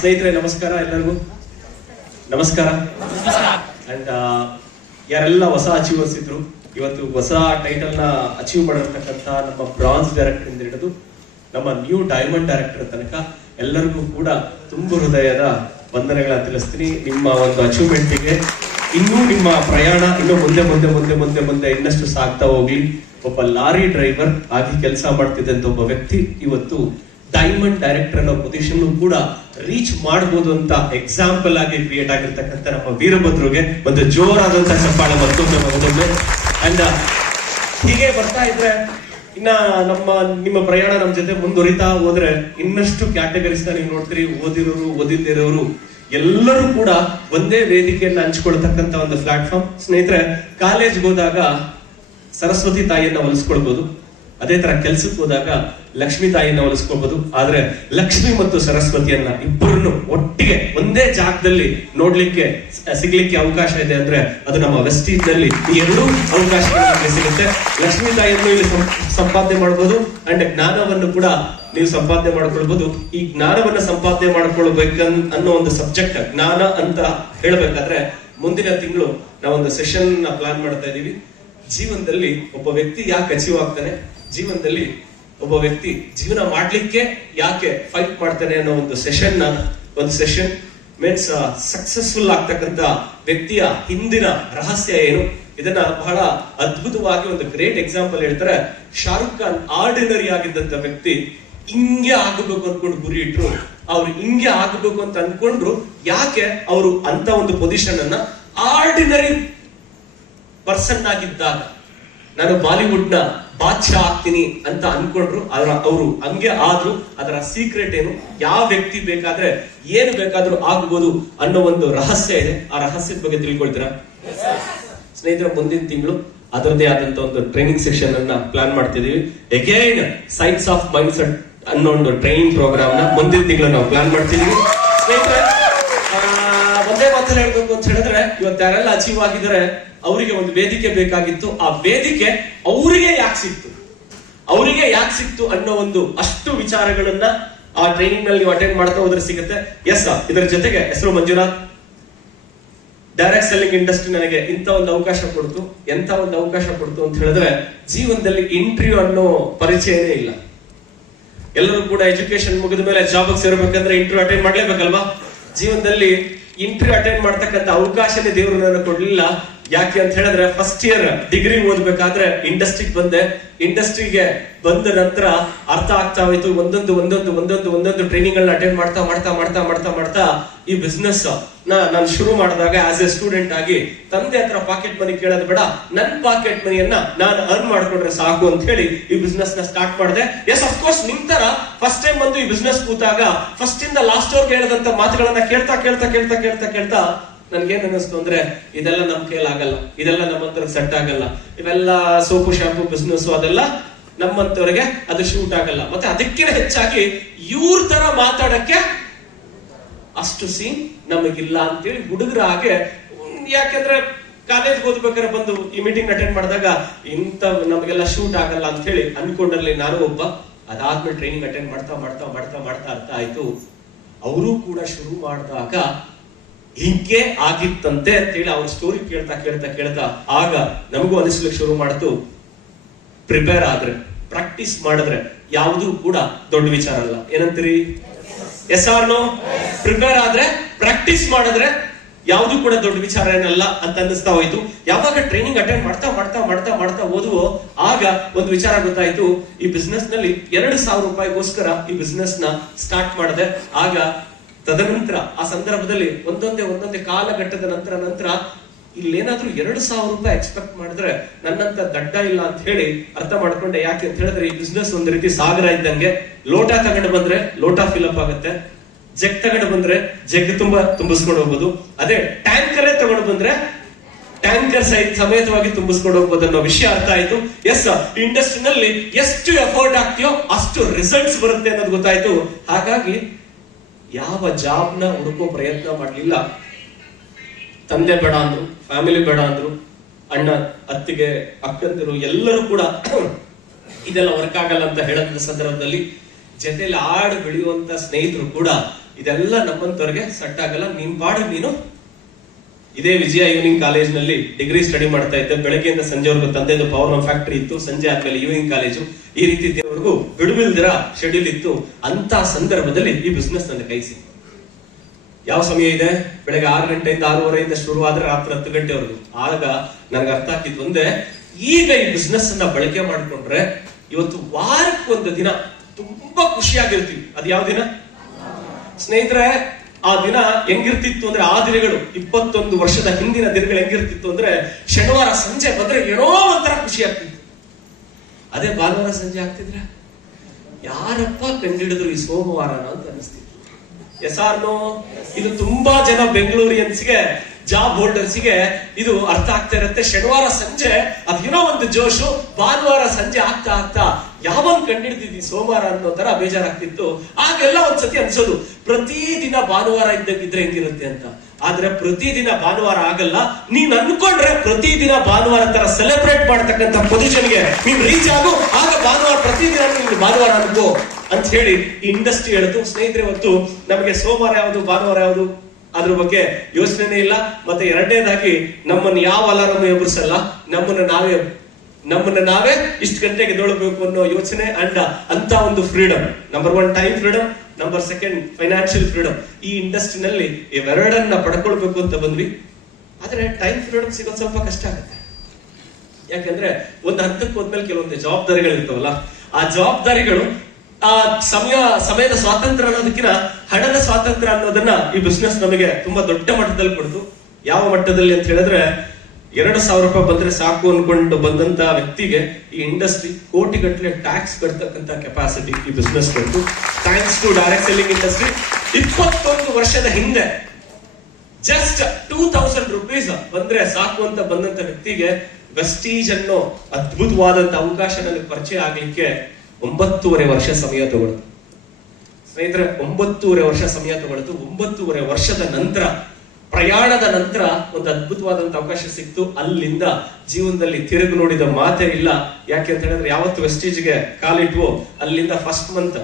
ಸ್ನೇಹಿತರೆ ನಮಸ್ಕಾರ, ಎಲ್ಲರಿಗೂ ನಮಸ್ಕಾರ. ಅಂಡ್ ಯಾರೆಲ್ಲ ಹೊಸ ಅಚೀವರ್ಸ್ ಇದ್ರು, ಇವತ್ತು ಹೊಸ ಟೈಟಲ್ ನ ಅಚೀವ್ ಮಾಡಿರ್ತಕ್ಕಂಥ ನಮ್ಮ ಬ್ರಾನ್ಸ್ ಡೈರೆಕ್ಟರ್ ಇಂದ ಹಿಡಿದು ನಮ್ಮ ನ್ಯೂ ಡೈಮಂಡ್ ಡೈರೆಕ್ಟರ್ ತನಕ ಎಲ್ಲರಿಗೂ ಕೂಡ ತುಂಬ ಹೃದಯದ ವಂದನೆಗಳ ತಿಳಿಸ್ತೀನಿ. ನಿಮ್ಮ ಒಂದು ಅಚೀವ್ಮೆಂಟ್ಗೆ ಇನ್ನೂ ನಿಮ್ಮ ಪ್ರಯಾಣ ಇನ್ನೂ ಮುಂದೆ ಮುಂದೆ ಮುಂದೆ ಮುಂದೆ ಮುಂದೆ ಇನ್ನಷ್ಟು ಸಾಗ್ತಾ ಹೋಗ್ಲಿ. ಒಬ್ಬ ಲಾರಿ ಡ್ರೈವರ್ ಆಗಿ ಕೆಲಸ ಮಾಡ್ತಿದ್ದಂತ ಒಬ್ಬ ವ್ಯಕ್ತಿ ಇವತ್ತು ಡೈಮಂಡ್ ಡೈರೆಕ್ಟರ್ ಅನ್ನೋ ಪೊಸಿಷನ್ ಕೂಡ ರೀಚ್ ಮಾಡಬಹುದು ಅಂತ ಎಕ್ಸಾಂಪಲ್ ಆಗಿ ಕ್ರಿಯೇಟ್ ಆಗಿರ್ತಕ್ಕಂಥ ನಮ್ಮ ವೀರಭದ್ರಿಗೆ ಒಂದು ಜೋರಾದಂತಹ ಚಪ್ಪಾಳೆ ಮತ್ತೊಮ್ಮೆ. ಅಂಡ್ ಹೀಗೆ ಬರ್ತಾ ಇದ್ರೆ ಇನ್ನ ನಿಮ್ಮ ಪ್ರಯಾಣ ನಮ್ಮ ಜೊತೆ ಮುಂದುವರಿತಾ ಹೋದ್ರೆ ಇನ್ನಷ್ಟು ಕ್ಯಾಟಗರೀಸ್ ನೀವು ನೋಡ್ತೀರಿ. ಓದಿರೋರು, ಓದಿದಿರೋರು ಎಲ್ಲರೂ ಕೂಡ ಒಂದೇ ವೇದಿಕೆಯನ್ನ ಹಂಚ್ಕೊಳ್ತಕ್ಕಂಥ ಒಂದು ಪ್ಲಾಟ್ಫಾರ್ಮ್. ಸ್ನೇಹಿತರೆ, ಕಾಲೇಜ್ಗೆ ಹೋದಾಗ ಸರಸ್ವತಿ ತಾಯಿಯನ್ನ ಹೊಲಿಸ್ಕೊಳ್ಬಹುದು, ಅದೇ ತರ ಕೆಲ್ಸಕ್ಕೆ ಹೋದಾಗ ಲಕ್ಷ್ಮೀ ತಾಯಿಯನ್ನ ಹೊಲಿಸ್ಕೊಳ್ಬಹುದು. ಆದ್ರೆ ಲಕ್ಷ್ಮಿ ಮತ್ತು ಸರಸ್ವತಿಯನ್ನ ಇಬ್ಬರನ್ನು ಒಟ್ಟಿಗೆ ಒಂದೇ ಜಾಗದಲ್ಲಿ ನೋಡ್ಲಿಕ್ಕೆ ಸಿಗ್ಲಿಕ್ಕೆ ಅವಕಾಶ ಇದೆ ಅಂದ್ರೆ ಅದು ನಮ್ಮ ವೆಸ್ಟೀಜ್ ನಲ್ಲಿ ಈ ಎರಡೂ ಅವಕಾಶಗಳು ಸಿಗುತ್ತೆ. ಲಕ್ಷ್ಮೀ ತಾಯಿಯನ್ನು ಇಲ್ಲಿ ಸಂಪಾದನೆ ಮಾಡಬಹುದು ಅಂಡ್ ಜ್ಞಾನವನ್ನು ಕೂಡ ನೀವು ಸಂಪಾದನೆ ಮಾಡ್ಕೊಳ್ಬಹುದು. ಈ ಜ್ಞಾನವನ್ನ ಸಂಪಾದನೆ ಮಾಡ್ಕೊಳ್ಬೇಕನ್ನೋ ಒಂದು ಸಬ್ಜೆಕ್ಟ್ ಜ್ಞಾನ ಅಂತ ಹೇಳ್ಬೇಕಾದ್ರೆ ಮುಂದಿನ ತಿಂಗಳು ನಾವೊಂದು ಸೆಷನ್ ಪ್ಲಾನ್ ಮಾಡ್ತಾ ಇದೀವಿ. ಜೀವನದಲ್ಲಿ ಒಬ್ಬ ವ್ಯಕ್ತಿ ಯಾಕೆ ಅಚೀವ್ ಆಗ್ತಾನೆ, ಜೀವನದಲ್ಲಿ ಒಬ್ಬ ವ್ಯಕ್ತಿ ಜೀವನ ಮಾಡ್ಲಿಕ್ಕೆ ಯಾಕೆ ಫೈಟ್ ಮಾಡ್ತಾನೆ ಅನ್ನೋ ಒಂದು ಸೆಷನ್ ಮೀನ್ಸ್ ಸಕ್ಸಸ್ಫುಲ್ ಆಗ್ತಕ್ಕಂತ ವ್ಯಕ್ತಿಯ ಹಿಂದಿನ ರಹಸ್ಯ ಏನು, ಇದನ್ನ ಬಹಳ ಅದ್ಭುತವಾಗಿ ಒಂದು ಗ್ರೇಟ್ ಎಕ್ಸಾಂಪಲ್ ಹೇಳ್ತಾರೆ. ಶಾರುಖ್ ಖಾನ್ ಆರ್ಡಿನರಿ ಆಗಿದ್ದಂತ ವ್ಯಕ್ತಿ ಹಿಂಗೆ ಆಗಬೇಕು ಅನ್ಕೊಂಡು ಗುರಿ ಇಟ್ರು, ಅವ್ರು ಹಿಂಗೆ ಆಗಬೇಕು ಅಂತ ಅನ್ಕೊಂಡ್ರು. ಯಾಕೆ ಅವರು ಅಂತ ಒಂದು ಪೊಸಿಷನ್ ಅನ್ನ ಆರ್ಡಿನರಿ ಪರ್ಸನ್ ಆಗಿದ್ದಾಗ ನಾನು ಬಾಲಿವುಡ್ ನ ಬಾದ್ಶಾ ಆಗ್ತೀನಿ ಅಂತ ಅನ್ಕೊಂಡ್ರು. ಅವರು ಹಂಗೆ ಆದ್ರು. ಅದರ ಸೀಕ್ರೆಟ್ ಏನು, ಯಾವ ವ್ಯಕ್ತಿ ಬೇಕಾದ್ರೆ ಏನು ಬೇಕಾದ್ರೂ ಆಗ್ಬೋದು ಅನ್ನೋ ಒಂದು ರಹಸ್ಯ ಇದೆ. ಆ ರಹಸ್ಯದ ಬಗ್ಗೆ ತಿಳ್ಕೊಳ್ತೀರಾ ಸ್ನೇಹಿತರೆ? ಮುಂದಿನ ತಿಂಗಳು ಅದರದೇ ಆದಂತ ಒಂದು ಟ್ರೈನಿಂಗ್ ಸೆಷನ್ ಅನ್ನ ಪ್ಲಾನ್ ಮಾಡ್ತಿದೀವಿ. Again science of mind set ಅನ್ನೋ ಒಂದು ಟ್ರೈನಿಂಗ್ ಪ್ರೋಗ್ರಾಮ್ ನ ಮುಂದಿನ ತಿಂಗಳು ನಾವು ಪ್ಲಾನ್ ಮಾಡ್ತಿದೀವಿ. ಸ್ನೇಹಿತರೆ, ಒಂದೇ ಮಾತಲ್ಲಿ ಹೇಳ್ಬೇಕು ಅಂತ ಹೇಳಿದ್ರೆ, ಇವತ್ತು ಯಾರೆಲ್ಲ ಅಚೀವ್ ಆಗಿದ್ದಾರೆ ಅವರಿಗೆ ಒಂದು ವೇದಿಕೆ ಬೇಕಾಗಿತ್ತು. ಆ ವೇದಿಕೆ ಅವರಿಗೆ ಯಾಕೆ ಸಿಕ್ತು ಅನ್ನೋ ಒಂದು ಅಷ್ಟು ವಿಚಾರಗಳನ್ನ ಆ ಟ್ರೈನಿಂಗ್ ನಲ್ಲಿ ನೀವು ಅಟೆಂಡ್ ಮಾಡ್ತಾ ಹೋದ್ರೆ ಸಿಗುತ್ತೆ. ಎಸ್, ಇದರ ಜೊತೆಗೆ ಹೆಸರು ಮಂಜುನಾಥ್. ಡೈರೆಕ್ಟ್ ಸೆಲ್ಲಿಂಗ್ ಇಂಡಸ್ಟ್ರಿ ನನಗೆ ಇಂಥ ಒಂದು ಅವಕಾಶ ಕೊಡ್ತು. ಎಂತ ಒಂದು ಅವಕಾಶ ಕೊಡ್ತು ಅಂತ ಹೇಳಿದ್ರೆ, ಜೀವನದಲ್ಲಿ ಇಂಟರ್ವ್ಯೂ ಅನ್ನೋ ಪರಿಚಯನೇ ಇಲ್ಲ. ಎಲ್ಲರೂ ಕೂಡ ಎಜುಕೇಶನ್ ಮುಗಿದ ಮೇಲೆ ಜಾಬ್ ಸೇರ್ಬೇಕಂದ್ರೆ ಇಂಟರ್ವ್ಯೂ ಅಟೆಂಡ್ ಮಾಡ್ಲೇಬೇಕಲ್ವಾ? ಜೀವನದಲ್ಲಿ ಇಂಟರ್ವ್ಯೂ ಅಟೆಂಡ್ ಮಾಡ್ತಕ್ಕಂಥ ಅವಕಾಶನೇ ದೇವರು ನನಗೆ ಕೊಡ್ಲಿಲ್ಲ. ಯಾಕೆ ಅಂತ ಹೇಳಿದ್ರೆ, ಫಸ್ಟ್ ಇಯರ್ ಡಿಗ್ರಿ ಓದ್ಬೇಕಾದ್ರೆ ಇಂಡಸ್ಟ್ರಿಗೆ ಬಂದೆ. ಇಂಡಸ್ಟ್ರಿಗೆ ಬಂದ ನಂತರ ಅರ್ಥ ಆಗ್ತಾ ಹೋಯ್ತು. ಒಂದೊಂದು ಟ್ರೈನಿಂಗ್ ಗಳನ್ನ ಅಟೆಂಡ್ ಮಾಡ್ತಾ ಈ ಬಿಸ್ನೆಸ್ ನಾನು ಶುರು ಮಾಡಿದಾಗ ಆಸ್ ಎ ಸ್ಟೂಡೆಂಟ್ ಆಗಿ ತಂದೆ ಹತ್ರ ಪಾಕೆಟ್ ಮನಿ ಕೇಳೋದು ಬೇಡ, ನನ್ನ ಪಾಕೆಟ್ ಮನಿಯನ್ನ ನಾನು ಅರ್ನ್ ಮಾಡ್ಕೊಂಡ್ರೆ ಸಾಕು ಅಂತ ಹೇಳಿ ಈ ಬಿಸ್ನೆಸ್ ನ ಸ್ಟಾರ್ಟ್ ಮಾಡಿದೆ. ಎಸ್, ಅಫ್ ಕೋರ್ಸ್ ನಿಮ್ ತರ ಫಸ್ಟ್ ಟೈಮ್ ಬಂದು ಈ ಬಿಸ್ನೆಸ್ ಕೂತಾಗ ಫಸ್ಟ್ ಇಂದ ಲಾಸ್ಟ್ ಅವ್ರಿಗೆ ಹೇಳದಂತ ಮಾತುಗಳನ್ನ ಕೇಳ್ತಾ ನನ್ಗೇನ್ ಅನ್ನಿಸ್ತು ಅಂದ್ರೆ, ಇದೆಲ್ಲ ನಮ್ ಕೈಲಾಗಲ್ಲ, ಇದೆಲ್ಲ ನಮ್ಮಂತರ ಸೆಟ್ ಆಗಲ್ಲ, ಇವೆಲ್ಲ ಸೋಪು ಶಾಂಪು ಬಿಸ್ನೆಸ್ ಅದೆಲ್ಲ ನಮ್ಮಂತವ್ರಿಗೆ ಅದು ಶೂಟ್ ಆಗಲ್ಲ. ಮತ್ತೆ ಅದಕ್ಕಿಂತ ಹೆಚ್ಚಾಗಿ ಇವ್ರ ತರ ಮಾತಾಡಕ್ಕೆ ಅಷ್ಟು ಸೀನ್ ನಮಗಿಲ್ಲ ಅಂತೇಳಿ ಹುಡುಗರ ಹಾಗೆ, ಯಾಕೆಂದ್ರೆ ಕಾಲೇಜ್ ಓದ್ಬೇಕಾದ್ರೆ ಬಂದು ಈ ಮೀಟಿಂಗ್ ಅಟೆಂಡ್ ಮಾಡಿದಾಗ ಇಂತ ನಮಗೆಲ್ಲ ಶೂಟ್ ಆಗಲ್ಲ ಅಂತ ಹೇಳಿ ಅನ್ಕೊಂಡಲ್ಲಿ ನಾನು ಒಬ್ಬ. ಅದಾದ್ಮೇಲೆ ಟ್ರೈನಿಂಗ್ ಅಟೆಂಡ್ ಮಾಡ್ತಾ ಅರ್ಥ ಆಯ್ತು, ಅವರು ಕೂಡ ಶುರು ಮಾಡಿದಾಗ ಹಿಂಗೆ ಆಗಿತ್ತಂತೆ ಅಂತೇಳಿ ಅವ್ರ ಸ್ಟೋರಿ ಕೇಳ್ತಾ ಆಗ ನಮಗೂ ಅನಿಸ್ಲಿಕ್ಕೆ ಶುರು ಮಾಡ್ತು, ಪ್ರಿಪೇರ್ ಆದ್ರೆ, ಪ್ರಾಕ್ಟೀಸ್ ಮಾಡಿದ್ರೆ ಯಾವುದು ಕೂಡ ದೊಡ್ಡ ವಿಚಾರ ಅಲ್ಲ. ಏನಂತೀರಿ? Yes or no? ಪ್ರಿಪೇರ್ ಆದ್ರೆ, ಪ್ರಾಕ್ಟೀಸ್ ಮಾಡಿದ್ರೆ ಯಾವುದು ಕೂಡ ದೊಡ್ಡ ವಿಚಾರ ಏನಲ್ಲ ಅಂತ ಅನ್ನಿಸ್ತಾ ಹೋಯ್ತು. ಯಾವಾಗ ಟ್ರೈನಿಂಗ್ ಅಟೆಂಡ್ ಮಾಡ್ತಾ ಓದುವೋ ಆಗ ಒಂದು ವಿಚಾರ ಗೊತ್ತಾಯ್ತು. ಈ ಬಿಸ್ನೆಸ್ ನಲ್ಲಿ 2,000 ರೂಪಾಯಿಗೋಸ್ಕರ ಈ ಬಿಸ್ನೆಸ್ ನ ಸ್ಟಾರ್ಟ್ ಮಾಡಿದೆ. ಆಗ ತದನಂತರ ಆ ಸಂದರ್ಭದಲ್ಲಿ ಒಂದೊಂದೇ ಕಾಲಘಟ್ಟದ ನಂತರ ಇಲ್ಲೇನಾದ್ರೂ 2,000 ರೂಪಾಯಿ ಎಕ್ಸ್ಪೆಕ್ಟ್ ಮಾಡಿದ್ರೆ ನನ್ನಂತ ದಡ್ಡ ಇಲ್ಲ ಅಂತ ಹೇಳಿ ಅರ್ಥ ಮಾಡ್ಕೊಂಡೆ. ಯಾಕೆ ಅಂತ ಹೇಳಿದ್ರೆ, ಈ ಬಿಸ್ನೆಸ್ ಒಂದು ರೀತಿ ಸಾಗರ ಇದ್ದಂಗೆ. ಲೋಟ ತಗೊಂಡು ಬಂದ್ರೆ ಲೋಟ ಫಿಲಪ್ ಆಗುತ್ತೆ, ಜಗ್ ತಗೊಂಡು ಬಂದ್ರೆ ಜಗ್ ತುಂಬಿಸ್ಕೊಂಡು ಹೋಗ್ಬೋದು. ಅದೇ ಟ್ಯಾಂಕರೇ ತಗೊಂಡು ಬಂದ್ರೆ ಟ್ಯಾಂಕರ್ ಸಮೇತವಾಗಿ ತುಂಬಿಸ್ಕೊಂಡು ಹೋಗ್ಬೋದು ಅನ್ನೋ ವಿಷಯ ಅರ್ಥ ಆಯ್ತು. ಎಸ್, ಇಂಡಸ್ಟ್ರಿನಲ್ಲಿ ಎಷ್ಟು ಎಫರ್ಟ್ ಆಗ್ತೀಯೋ ಅಷ್ಟು ರಿಸಲ್ಟ್ಸ್ ಬರುತ್ತೆ ಅನ್ನೋದು ಗೊತ್ತಾಯ್ತು. ಹಾಗಾಗಿ ಯಾವ ಜಾಬ್ನ ಹುಡುಕೋ ಪ್ರಯತ್ನ ಮಾಡ್ಲಿಲ್ಲ. ತಂದೆ ಬೇಡ ಅಂದ್ರು, ಫ್ಯಾಮಿಲಿ ಬೇಡ ಅಂದ್ರು, ಅಣ್ಣ ಅತ್ತಿಗೆ ಅಕ್ಕಂದಿರು ಎಲ್ಲರೂ ಕೂಡ ಇದೆಲ್ಲ ವರ್ಕ್ ಆಗಲ್ಲ ಅಂತ ಹೇಳದ ಸಂದರ್ಭದಲ್ಲಿ ಜೊತೆಲಿ ಆಡು ಬೆಳೆಯುವಂತ ಸ್ನೇಹಿತರು ಕೂಡ ಇದೆಲ್ಲ ನಮ್ಮಂತವ್ರಿಗೆ ಸೆಟ್ ಆಗಲ್ಲ, ನೀನ್ ಪಾಡು ನೀನು. ಇದೇ ವಿಜಯ ಈವ್ನಿಂಗ್ ಕಾಲೇಜ್ ನಲ್ಲಿ ಡಿಗ್ರಿ ಸ್ಟಡಿ ಮಾಡ್ತಾ ಇದ್ದೆ. ಬೆಳಗ್ಗೆಯಿಂದ ಸಂಜೆವರೆಗೂ ತಂದೆದು ಪವರ್ ಫ್ಯಾಕ್ಟರಿ ಇತ್ತು, ಸಂಜೆ ಆದ್ಮೇಲೆ ಈವ್ನಿಂಗ್ ಕಾಲೇಜು, ಈ ರೀತಿ ದೇವರೆಗೂ ಬಿಡುವಿಲ್ದಿರ ಶೆಡ್ಯೂಲ್ ಇತ್ತು. ಅಂತ ಸಂದರ್ಭದಲ್ಲಿ ಈ ಬಿಸ್ನೆಸ್ ನನ್ನ ಕೈ ಸಿಕ್ತು. ಯಾವ ಸಮಯ ಇದೆ? ಬೆಳಗ್ಗೆ 6 ಗಂಟೆಯಿಂದ 6:30 ಶುರುವಾದ್ರೆ ರಾತ್ರಿ 10 ಗಂಟೆವರೆಗೂ. ಆಗ ನನಗೆ ಅರ್ಥ ಆಗಿತ್ತು ಒಂದೇ, ಈಗ ಈ ಬಿಸ್ನೆಸ್ ಅನ್ನ ಬಳಕೆ ಮಾಡ್ಕೊಂಡ್ರೆ ಇವತ್ತು ವಾರಕ್ಕೊಂದು ದಿನ ತುಂಬಾ ಖುಷಿಯಾಗಿರ್ತೀವಿ. ಅದು ಯಾವ ದಿನ ಸ್ನೇಹಿತರೆ? ಆ ದಿನ ಹೆಂಗಿರ್ತಿತ್ತು ಅಂದ್ರೆ, ಆ ದಿನಗಳು 21 ವರ್ಷದ ಹಿಂದಿನ ದಿನಗಳು ಹೆಂಗಿರ್ತಿತ್ತು ಅಂದ್ರೆ, ಶನಿವಾರ ಸಂಜೆ ಬಂದ್ರೆ ಏನೋ ಒಂಥರ ಖುಷಿ ಆಗ್ತಿತ್ತು. ಅದೇ ಭಾನುವಾರ ಸಂಜೆ ಆಗ್ತಿದ್ರೆ ಯಾರಪ್ಪ ಕಂಡಿಡಿದ್ರು ಈ ಸೋಮವಾರನ ಅಂತ ಅನಿಸ್ತಿತ್ತು. ಎಸ್ಆರ್ನೋ? ಇದು ತುಂಬಾ ಜನ ಬೆಂಗಳೂರಿಯನ್ಸ್ಗೆ, ಜಾಬ್ ಹೋಲ್ಡರ್ಸ್ಗೆ ಇದು ಅರ್ಥ ಆಗ್ತಾ ಇರುತ್ತೆ. ಶನಿವಾರ ಸಂಜೆ ಅದೇನೋ ಒಂದು ಜೋಶು, ಭಾನುವಾರ ಸಂಜೆ ಆಗ್ತಾ ಆಗ್ತಾ ಯಾವಾಗ ಕಂಡಿಡ್ದಿದ್ದಿ ಸೋಮವಾರ ಅನ್ನೋ ತರ ಬೇಜಾರಾಗ್ತಿತ್ತು. ಆಗೆಲ್ಲ ಒಂದ್ಸತಿ ಅನ್ಸೋದು, ಪ್ರತಿದಿನ ಭಾನುವಾರ ಇದ್ದಂಗಿದ್ರೆ ಹೆಂಗಿರುತ್ತೆ ಅಂತ. ಆದ್ರೆ ಪ್ರತಿದಿನ ಭಾನುವಾರ ಆಗಲ್ಲ. ನೀನ್ ಅನ್ಕೊಂಡ್ರೆ ಪ್ರತಿದಿನ ಭಾನುವಾರ ತರ ಸೆಲೆಬ್ರೇಟ್ ಮಾಡ್ತಕ್ಕಂಥ ಪೊಸಿಷನ್ಗೆ ನೀನ್ ರೀಚ್ ಆಗು. ಆಗ ಭಾನುವಾರ ಪ್ರತಿದಿನ ನೀನು ಭಾನುವಾರ ಅನ್ಕೋ ಅಂತ ಹೇಳಿ ಈ ಇಂಡಸ್ಟ್ರಿ ಹೇಳಿತು. ಸ್ನೇಹಿತರೆ, ಇವತ್ತು ನಮಗೆ ಸೋಮವಾರ ಯಾವುದು ಭಾನುವಾರ ಯಾವುದು ಅದ್ರ ಬಗ್ಗೆ ಯೋಚನೆ ಇಲ್ಲ. ಮತ್ತೆ ಎರಡನೇದಾಗಿ ನಮ್ಮನ್ನು ಯಾವ ಅಲಾರಾಮ್ ಎಬ್ಬರಿಸಲ್ಲ, ನಮ್ಮನ್ನ ನಾವೇ ಇಷ್ಟು ಗಂಟೆಗೆ ಎದ್ದೇಳಬೇಕು ಅನ್ನೋ ಯೋಚನೆ ಅಂಡ್ ಅಂತ ಒಂದು freedom. Number 1 time freedom, number 2 financial freedom. ಈ ಇಂಡಸ್ಟ್ರಿನಲ್ಲಿ ಇವೆರಡನ್ನ ಪಡ್ಕೊಳ್ಬೇಕು ಅಂತ ಬಂದ್ವಿ. ಆದ್ರೆ ಟೈಮ್ ಫ್ರೀಡಮ್ ಸಿಗೋದು ಸ್ವಲ್ಪ ಕಷ್ಟ ಆಗುತ್ತೆ. ಯಾಕಂದ್ರೆ ಒಂದು ಹಂತಕ್ಕೆ ಹೋದ್ಮೇಲೆ ಕೆಲವೊಂದು ಜವಾಬ್ದಾರಿಗಳು ಇರ್ತಾವಲ್ಲ, ಆ ಜವಾಬ್ದಾರಿಗಳು ಆ ಸಮಯದ ಸ್ವಾತಂತ್ರ್ಯ ಅನ್ನೋದಕ್ಕಿಂತ ಹಣದ ಸ್ವಾತಂತ್ರ್ಯ ಅನ್ನೋದನ್ನ ಈ ಬಿಸ್ನೆಸ್ ನಮಗೆ ತುಂಬಾ ದೊಡ್ಡ ಮಟ್ಟದಲ್ಲಿ ಕೊಡ್ತು. ಯಾವ ಮಟ್ಟದಲ್ಲಿ ಅಂತ ಹೇಳಿದ್ರೆ, 2,000 ರೂಪಾಯಿ ಬಂದ್ರೆ ಸಾಕು ಅನ್ಕೊಂಡು ಬಂದಂತ ವ್ಯಕ್ತಿಗೆ ಈ ಇಂಡಸ್ಟ್ರಿ ಕೋಟಿಗಟ್ಟಲೆ ಟ್ಯಾಕ್ಸ್ ಕಟ್ತಕ್ಕಂತ ಕೆಪಾಸಿಟಿ ಈ ಬಿಸ್ನೆಸ್ ಕೊಡ್ತು. Thanks to direct selling industry. 21 ವರ್ಷದ ಹಿಂದೆ ಜಸ್ಟ್ 2,000 ರೂಪೀಸ್ ಬಂದ್ರೆ ಸಾಕು ಅಂತ ಬಂದಂತ ವ್ಯಕ್ತಿಗೆ ವೆಸ್ಟೀಜ್ ಅನ್ನೋ ಅದ್ಭುತವಾದಂತ ಅವಕಾಶ ನನಗೆ ಪರಿಚಯ ಆಗ್ಲಿಕ್ಕೆ 9.5 ವರ್ಷ ಸಮಯ ತಗೊಳ್ತು. ಸ್ನೇಹಿತರೆ, 9.5 ವರ್ಷ ಸಮಯ ತಗೊಳ್ತು. 9.5 ವರ್ಷದ ನಂತರ, ಪ್ರಯಾಣದ ನಂತರ ಒಂದು ಅದ್ಭುತವಾದಂತ ಅವಕಾಶ ಸಿಕ್ತು. ಅಲ್ಲಿಂದ ಜೀವನದಲ್ಲಿ ತಿರುಗಿ ನೋಡಿದ ಮಾತೇ ಇಲ್ಲ. ಯಾಕೆ ಅಂತ ಹೇಳಿದ್ರೆ, ಯಾವತ್ತು ವೆಸ್ಟೀಜ್ಗೆ ಕಾಲಿಟ್ವೋ ಅಲ್ಲಿಂದ ಫಸ್ಟ್ ಮಂತ್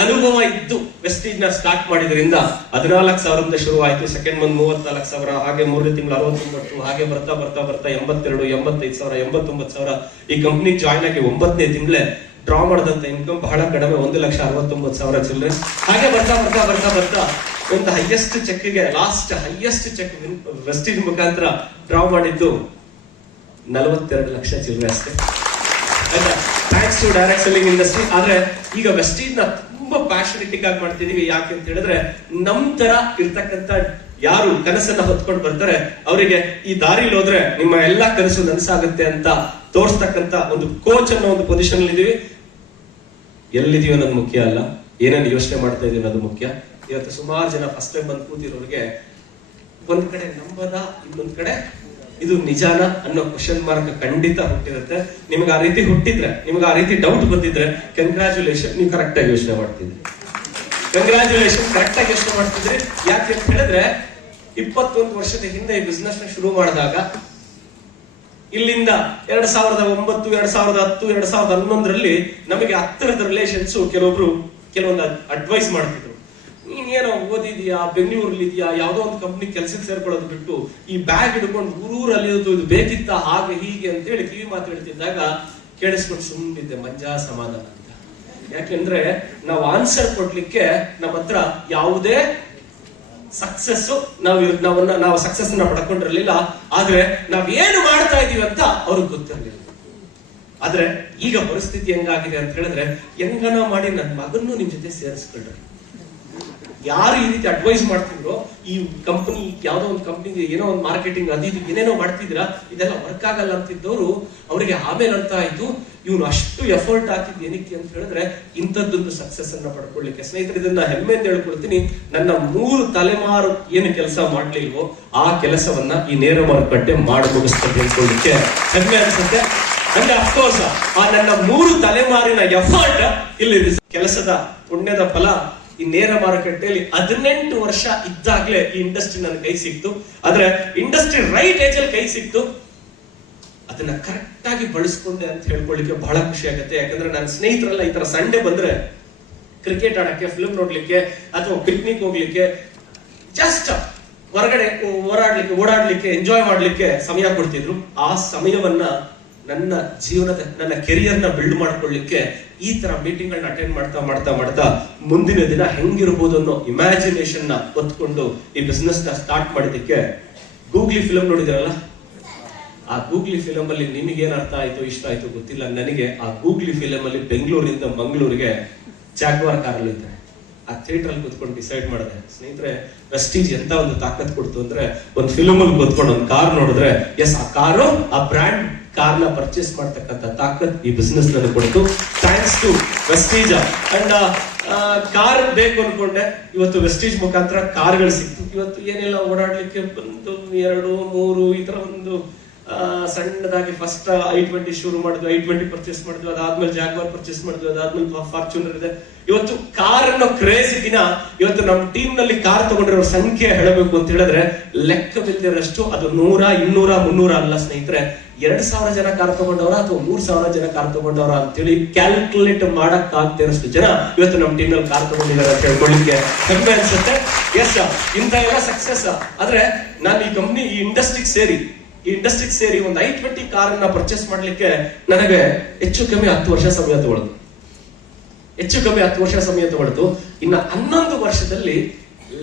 ಅನುಭವ ಇದ್ದು ವೆಸ್ಟೀಜ್ ನ ಸ್ಟಾರ್ಟ್ ಮಾಡಿದ್ರಿಂದ 14,000 ಶುರು ಆಯ್ತು. ಸೆಕೆಂಡ್ ಮಂತ್ 34,000, ಹಾಗೆ 3ನೇ ತಿಂಗಳು 69, ಹಾಗೆ ಬರ್ತಾ ಬರ್ತಾ ಬರ್ತಾ 82, 85,000, 89,000. ಈ ಕಂಪ್ನಿ ಜಾಯ್ನ್ ಆಗಿ 9ನೇ ತಿಂಗಳೇ ಡ್ರಾ ಮಾಡಿದಂತ ಇನ್ಕಮ್ ಬಹಳ ಕಡಿಮೆ, 1,69,000 ಚಿಲ್ಲರೆ. ಹಾಗೆ ಬರ್ತಾ ಬರ್ತಾ ಬರ್ತಾ ಬರ್ತಾ ಒಂದು ಹೈಯೆಸ್ಟ್ ಚೆಕ್ಗೆ, ಲಾಸ್ಟ್ ಹೈಯೆಸ್ಟ್ ಚೆಕ್ ವೆಸ್ಟೀಜ್ ಮುಖಾಂತರ ಡ್ರಾ ಮಾಡಿದ್ದು 42 ಲಕ್ಷ ಚಿಲ್ಲರೆ ಅಷ್ಟೇ. ಆಯ್ತಾ? Thanks to direct selling industry. ಆದ್ರೆ ಈಗ ವೆಸ್ಟೀಜ್ ನ ತುಂಬಾ ಪ್ಯಾಷನೆಟಿಕ್ ಆಗಿ ಮಾಡ್ತಿದೀವಿ. ಯಾಕೆ ಅಂತ ಹೇಳಿದ್ರೆ, ನಮ್ ತರ ಇರ್ತಕ್ಕಂಥ ಯಾರು ಕನಸನ್ನ ಹೊತ್ಕೊಂಡು ಬರ್ತಾರೆ ಅವರಿಗೆ ಈ ದಾರಿಲಿ ಹೋದ್ರೆ ನಿಮ್ಮ ಎಲ್ಲಾ ಕನಸು ನನಸಾಗುತ್ತೆ ಅಂತ ತೋರಿಸ್ತಕ್ಕಂಥ ಒಂದು ಕೋಚ್ ಅನ್ನೋ ಒಂದು ಪೊಸಿಷನ್ ಇದೀವಿ. ಎಲ್ಲಿದೀವಿ ಅನ್ನೋದು ಮುಖ್ಯ ಅಲ್ಲ, ಏನೇನು ಯೋಚನೆ ಮಾಡ್ತಾ ಇದೀವಿ ಅನ್ನೋದು ಮುಖ್ಯ. ಇವತ್ತು ಸುಮಾರು ಜನ ಫಸ್ಟ್ ಟೈಮ್ ಬಂದು ಕೂತಿರೋರಿಗೆ ಒಂದ್ ಕಡೆ ನಂಬದ, ಇನ್ನೊಂದ್ ಕಡೆ ಇದು ನಿಜಾನ ಅನ್ನೋ ಕ್ವಶನ್ ಮಾರ್ಕ್ ಖಂಡಿತ ಹುಟ್ಟಿರುತ್ತೆ. ನಿಮ್ಗೆ ಆ ರೀತಿ ಹುಟ್ಟಿದ್ರೆ, ನಿಮ್ಗೆ ಆ ರೀತಿ ಡೌಟ್ ಬಂದಿದ್ರೆ, ಕಂಗ್ರಾಚುಲೇಷನ್, ನೀವು ಕರೆಕ್ಟ್ ಆಗಿ ಯೋಚನೆ ಮಾಡ್ತಿದ್ರಿ. ಕಂಗ್ರಾಚುಲೇಷನ್, ಕರೆಕ್ಟ್ ಆಗಿ ಯೋಚನೆ ಮಾಡ್ತಿದ್ರಿ. ಯಾಕೆ ಅಂತ ಹೇಳಿದ್ರೆ, 21 ವರ್ಷದ ಹಿಂದೆ ಈ ಬಿಸ್ನೆಸ್ ನ ಶುರು ಮಾಡಿದಾಗ ಇಲ್ಲಿಂದ 2009, 2010, 2011ರಲ್ಲಿ ನಮಗೆ ಹತ್ತಿರದ ರಿಲೇಷನ್ಸ್ ಕೆಲವೊಂದು ಅಡ್ವೈಸ್ ಮಾಡ್ತಿದ್ರು. ನೀನ್ ಏನೋ ಓದಿದ್ಯಾ, ಬೆಂಗಳೂರಲ್ಲಿ ಇದೆಯಾ, ಯಾವ್ದೋ ಒಂದು ಕಂಪ್ನಿ ಕೆಲ್ಸಕ್ಕೆ ಸೇರ್ಕೊಳ್ಳೋದು ಬಿಟ್ಟು ಈ ಬ್ಯಾಗ್ ಹಿಡ್ಕೊಂಡು ಊರೂರಲ್ಲಿ ಇದು ಬೇಕಿತ್ತ, ಹಾಗೆ ಹೀಗೆ ಅಂತ ಹೇಳಿ ಕಿವಿ ಮಾತು ಹೇಳ್ತಿದ್ದಾಗ ಕೇಳಿಸ್ಕೊಂಡು ಸುಮ್ಮನಿದ್ದೆ, ಮಂಜಾ ಸಮಾಧಾನ ಅಂತ. ಯಾಕೆಂದ್ರೆ ನಾವು ಆನ್ಸರ್ ಕೊಡ್ಲಿಕ್ಕೆ ನಮ್ಮ ಹತ್ರ ಯಾವುದೇ ಸಕ್ಸಸ್ ನಾವು ಸಕ್ಸಸ್ ನ ಪಡ್ಕೊಂಡಿರ್ಲಿಲ್ಲ. ಆದ್ರೆ ನಾವ್ ಏನು ಮಾಡ್ತಾ ಇದೀವಿ ಅಂತ ಅವ್ರಿಗೆ ಗೊತ್ತಿರ್ಲಿಲ್ಲ. ಆದ್ರೆ ಈಗ ಪರಿಸ್ಥಿತಿ ಹೆಂಗಾಗಿದೆ ಅಂತ ಹೇಳಿದ್ರೆ, ಹೆಂಗನ ಮಾಡಿ ನನ್ನ ಮಗನ್ನು ನಿಮ್ ಜೊತೆ ಸೇರಿಸ್ಕೊಳ್ರಿ. ಯಾರು ಈ ರೀತಿ ಅಡ್ವೈಸ್ ಮಾಡ್ತಿದ್ರು, ಈ ಕಂಪನಿ ಯಾವ್ದೋ ಒಂದು ಕಂಪನಿ ಏನೋ ಒಂದು ಮಾರ್ಕೆಟಿಂಗ್ ಅದು ಇದು ಏನೇನೋ ಮಾಡ್ತಿದ್ರ, ಇದೆಲ್ಲ ವರ್ಕ್ ಆಗಲ್ಲ ಅಂತಿದ್ದವರು ಅವರಿಗೆ ಆಮೇಲೆ ಅಂತ ಆಯ್ತು, ಇವನು ಅಷ್ಟು ಎಫರ್ಟ್ ಹಾಕಿದ್ ಏನಕ್ಕೆ ಅಂತ ಹೇಳಿದ್ರೆ ಇಂಥದ್ದೊಂದು ಸಕ್ಸಸ್ ಅನ್ನ ಪಡ್ಕೊಳ್ಳಿಕ್ಕೆ. ಸ್ನೇಹಿತರೆ, ಇದನ್ನ ಹೆಮ್ಮೆಯಿಂದ ಹೇಳ್ಕೊಳ್ತೀನಿ. ನನ್ನ 3 ತಲೆಮಾರು ಏನು ಕೆಲಸ ಮಾಡ್ಲಿಲ್ವೋ ಆ ಕೆಲಸವನ್ನ ಈ ನೇರ ಮಾರುಕಟ್ಟೆ ಮಾಡಿ ಮುಗಿಸ್ತದೆ ಅನ್ಕೊಳ್ಳಿಕ್ಕೆ ಹೆಮ್ಮೆ ಅನ್ಸುತ್ತೆ. ಅಂದ್ರೆ ಅಫ್ಕೋರ್ಸ್ ಆ ನನ್ನ 3 ತಲೆಮಾರಿನ ಎಫರ್ಟ್ ಇಲ್ಲಿ ಕೆಲಸದ ಪುಣ್ಯದ ಫಲ ಈ ನೇರ ಮಾರುಕಟ್ಟೆಯಲ್ಲಿ 18 ವರ್ಷ ಇದ್ದಾಗ್ಲೇ ಈ ಇಂಡಸ್ಟ್ರಿ ನನ್ನ ಕೈ ಸಿಕ್ತು. ಆದ್ರೆ ಇಂಡಸ್ಟ್ರಿ ರೈಟ್ ಏಜ್ ಅಲ್ಲಿ ಕೈ ಸಿಕ್ತು. ಅದನ್ನ ಕರೆಕ್ಟ್ ಆಗಿ ಬಳಸ್ಕೊಂಡೆ ಅಂತ ಹೇಳ್ಕೊಳ್ಳಿಕ್ಕೆ ಬಹಳ ಖುಷಿ ಆಗುತ್ತೆ. ಯಾಕಂದ್ರೆ ನನ್ನ ಸ್ನೇಹಿತರೆಲ್ಲ ಈ ತರ ಸಂಡೇ ಬಂದ್ರೆ ಕ್ರಿಕೆಟ್ ಆಡಕ್ಕೆ, ಫಿಲ್ಮ್ ನೋಡ್ಲಿಕ್ಕೆ ಅಥವಾ ಪಿಕ್ನಿಕ್ ಹೋಗ್ಲಿಕ್ಕೆ, ಜಸ್ಟ್ ಹೊರಗಡೆ ಓಡಾಡ್ಲಿಕ್ಕೆ ಎಂಜಾಯ್ ಮಾಡ್ಲಿಕ್ಕೆ ಸಮಯ ಕೊಡ್ತಿದ್ರು. ಆ ಸಮಯವನ್ನ ನನ್ನ ಜೀವನದ, ನನ್ನ ಕೆರಿಯರ್ ನ ಬಿಲ್ಡ್ ಮಾಡ್ಕೊಳ್ಳಿಕ್ಕೆ ಈ ತರ ಮೀಟಿಂಗ್ ಗಳನ್ನ ಅಟೆಂಡ್ ಮಾಡ್ತಾ ಮುಂದಿನ ದಿನ ಹೆಂಗಿರ್ಬೋದು ಅನ್ನೋ ಇಮ್ಯಾಜಿನೇಷನ್ ನ ಹೊತ್ಕೊಂಡು ಈ ಬಿಸ್ನೆಸ್ ನ ಸ್ಟಾರ್ಟ್ ಮಾಡಿದಕ್ಕೆ. ಗೂಗ್ಲಿ ಫಿಲಂ ನೋಡಿದ್ರಲ್ಲ, ಆ ಗೂಗ್ಲಿ ಫಿಲಂ ಅಲ್ಲಿ ನಿಮಗೇನ್ ಅರ್ಥ ಆಯ್ತು, ಇಷ್ಟ ಆಯ್ತು ಗೊತ್ತಿಲ್ಲ. ನನಗೆ ಆ ಗೂಗ್ಲಿ ಫಿಲಂ ಅಲ್ಲಿ ಬೆಂಗಳೂರಿಂದ ಮಂಗಳೂರಿಗೆ ಜಾಗ್ವಾರ್ ಕಾರಲ್ಲಿ ಇದ್ದಾರೆ. ಆ ಥಿಯೇಟರ್ ಅಲ್ಲಿ ಕೂತ್ಕೊಂಡು ಡಿಸೈಡ್ ಮಾಡಿದೆ, ಸ್ನೇಹಿತರೆ ವೆಸ್ಟೀಜ್ ಎಂತ ಒಂದು ತಾಕತ್ ಕೊಡ್ತು ಅಂದ್ರೆ, ಒಂದು ಫಿಲಂ ಅಲ್ಲಿ ಕೂತ್ಕೊಂಡು ಒಂದು ಕಾರ್ ನೋಡಿದ್ರೆ ಎಸ್, ಆ ಕಾರು, ಆ ಬ್ರ್ಯಾಂಡ್ ಕಾರ್ನ ಪರ್ಚೇಸ್ ಮಾಡ್ತಕ್ಕಂಥ ತಾಕತ್ ಈ ಬಿಸ್ನೆಸ್ ನಲ್ಲಿ ಕೊಡ್ತು. Thanks to Vestige. And car ಬೇಕು ಅನ್ಕೊಂಡೆ, ಇವತ್ತು ವೆಸ್ಟೀಜ್ ಮುಖಾಂತರ ಕಾರ್ಗಳು ಸಿಕ್ತು. ಇವತ್ತು ಏನೆಲ್ಲ ಓಡಾಡ್ಲಿಕ್ಕೆ 1, 2, 3 ಈ ತರ ಒಂದು ಸಣ್ಣದಾಗಿ ಫಸ್ಟ್ i20 ಶುರು ಮಾಡಿದ್ವಿ, i20 ಪರ್ಚೇಸ್ ಮಾಡಿದ್ವಿ, ಅದಾದ್ಮೇಲೆ ಜಾಗ್ವಾರ್ ಪರ್ಚೇಸ್ ಮಾಡಿದ್ವಿ, ಅದಾದ್ಮೇಲೆ ಫಾರ್ಚೂನರ್ ಇದೆ. ಇವತ್ತು ಕಾರ್ ಅನ್ನೋ ಕ್ರೇಜ್ ದಿನ ಇವತ್ತು ನಮ್ಮ ಟೀಮ್ ನಲ್ಲಿ ಕಾರ್ ತಗೊಂಡಿರೋ ಸಂಖ್ಯೆ ಹೇಳಬೇಕು ಅಂತ ಹೇಳಿದ್ರೆ ಲೆಕ್ಕವಿಲ್ಲದಿರಷ್ಟು. ಅದು 100, 200, 300 ಅಲ್ಲ ಸ್ನೇಹಿತರೆ, 2000 ಜನ ಕಾರ್ ತಗೊಂಡವರ ಅಥವಾ 3000 ಜನ ಕಾರ್ ತಗೊಂಡವರ ಅಂತೇಳಿ ಕ್ಯಾಲ್ಕುಲೇಟ್ ಮಾಡಕ್ ಆಗ್ತಿರೋಷ್ಟು ಜನ ಇವತ್ತು ನಮ್ಮ ಟೀಮ್ ನಲ್ಲಿ ಕಾರ್ ತಗೊಂಡಿದ್ದಾರೆ ಅಂತ ಹೇಳ್ಕೊಳ್ಳಿಕ್ಕೆ ಹೆಮ್ಮೆ ಅನ್ಸುತ್ತೆ. ಎಸ್, ಇಂಥ ಎಲ್ಲ ಸಕ್ಸಸ್. ಆದ್ರೆ ನಾನು ಈ ಕಂಪ್ನಿ, ಈ ಇಂಡಸ್ಟ್ರಿಗೆ ಸೇರಿ ಒಂದು i20 ಕಾರನ್ನ ಪರ್ಚೇಸ್ ಮಾಡ್ಲಿಕ್ಕೆ ನನಗೆ ಹೆಚ್ಚು ಕಮ್ಮಿ 10 ವರ್ಷ ಸಮಯ ತಗೊಳ್ತು. ಇನ್ನ 11 ವರ್ಷದಲ್ಲಿ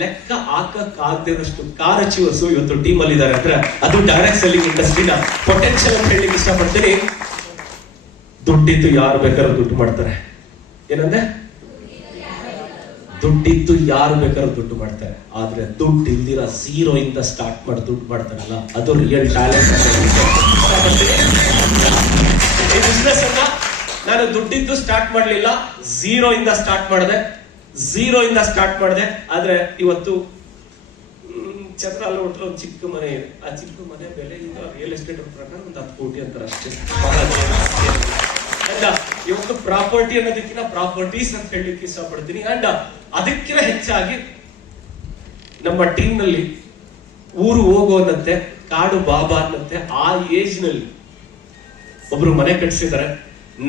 ಲೆಕ್ಕ ಹಾಕಕ್ಕಾಗದಿರೋಷ್ಟು ಕಾರ್ ಅಚೀವರ್ಸ್ ಇವತ್ತು ಟೀಮ್ ಅಲ್ಲಿ ಇದ್ದಾರೆ ಅಂದ್ರೆ ಅದು ಡೈರೆಕ್ಟ್ ಸೆಲ್ಲಿಂಗ್ ಇಂಡಸ್ಟ್ರಿನ ಪೊಟೆನ್ಶಿಯಲ್ ಅಂತ ಹೇಳಲಿಕ್ಕೆ ಇಷ್ಟಪಡ್ತೀನಿ. ದುಡ್ಡಿದ್ದು ಯಾರು ಬೇಕಾದ್ರೂ ದುಡ್ಡು ಮಾಡ್ತಾರೆ. ಏನಂದ್ರೆ ದುಡ್ಡಿದ್ದು ಯಾರು ಬೇಕಾದ್ರೂ ದುಡ್ಡು ಮಾಡ್ತಾರೆ. ಆದ್ರೆ ದುಡ್ಡು ಇಲ್ದಿರ 0 ಇಂದ ಸ್ಟಾರ್ಟ್ ಮಾಡಿ ದುಡ್ಡು ಮಾಡ್ತಾರಲ್ಲ, ಅದು ರಿಯಲ್ ಟ್ಯಾಲೆಂಟ್. ಈ ಬಿಸ್ನೆಸ್ ಅನ್ನ ನಾನು ದುಡ್ಡಿದ್ದು ಸ್ಟಾರ್ಟ್ ಮಾಡ್ಲಿಲ್ಲ, 0 ಇಂದ ಸ್ಟಾರ್ಟ್ ಮಾಡಿದೆ. ಆದ್ರೆ ಇವತ್ತು ಚಂದ್ರಲ್ಲಿ ಒಟ್ಟರೆ ಒಂದು ಚಿಕ್ಕ ಮನೆ ಇದೆ. ಆ ಚಿಕ್ಕ ಮನೆ ಬೆಲೆ ಈಗ ರಿಯಲ್ ಎಸ್ಟೇಟ್ ಪ್ರಕಾರ ಒಂದು 10 ಕೋಟಿ ಅಂತಾರೆ ಅಷ್ಟೇ. ಇವತ್ತು ಪ್ರಾಪರ್ಟಿ ಅನ್ನೋದಕ್ಕಿಂತ ಪ್ರಾಪರ್ಟೀಸ್ ಅಂತ ಹೇಳಲಿಕ್ಕೆ ಇಷ್ಟಪಡ್ತೀನಿ. ಅಂಡ್ ಅದಕ್ಕಿಂತ ಹೆಚ್ಚಾಗಿ ನಮ್ಮ ಟೀಮ್ ನಲ್ಲಿ ಊರು ಹೋಗೋನಂತೆ, ಕಾಡು ಬಾಬಾ ಅನ್ನಂತೆ ಆ ಏಜ್ ನಲ್ಲಿ ಒಬ್ರು ಮನೆ ಕಟ್ಸಿದ್ದಾರೆ.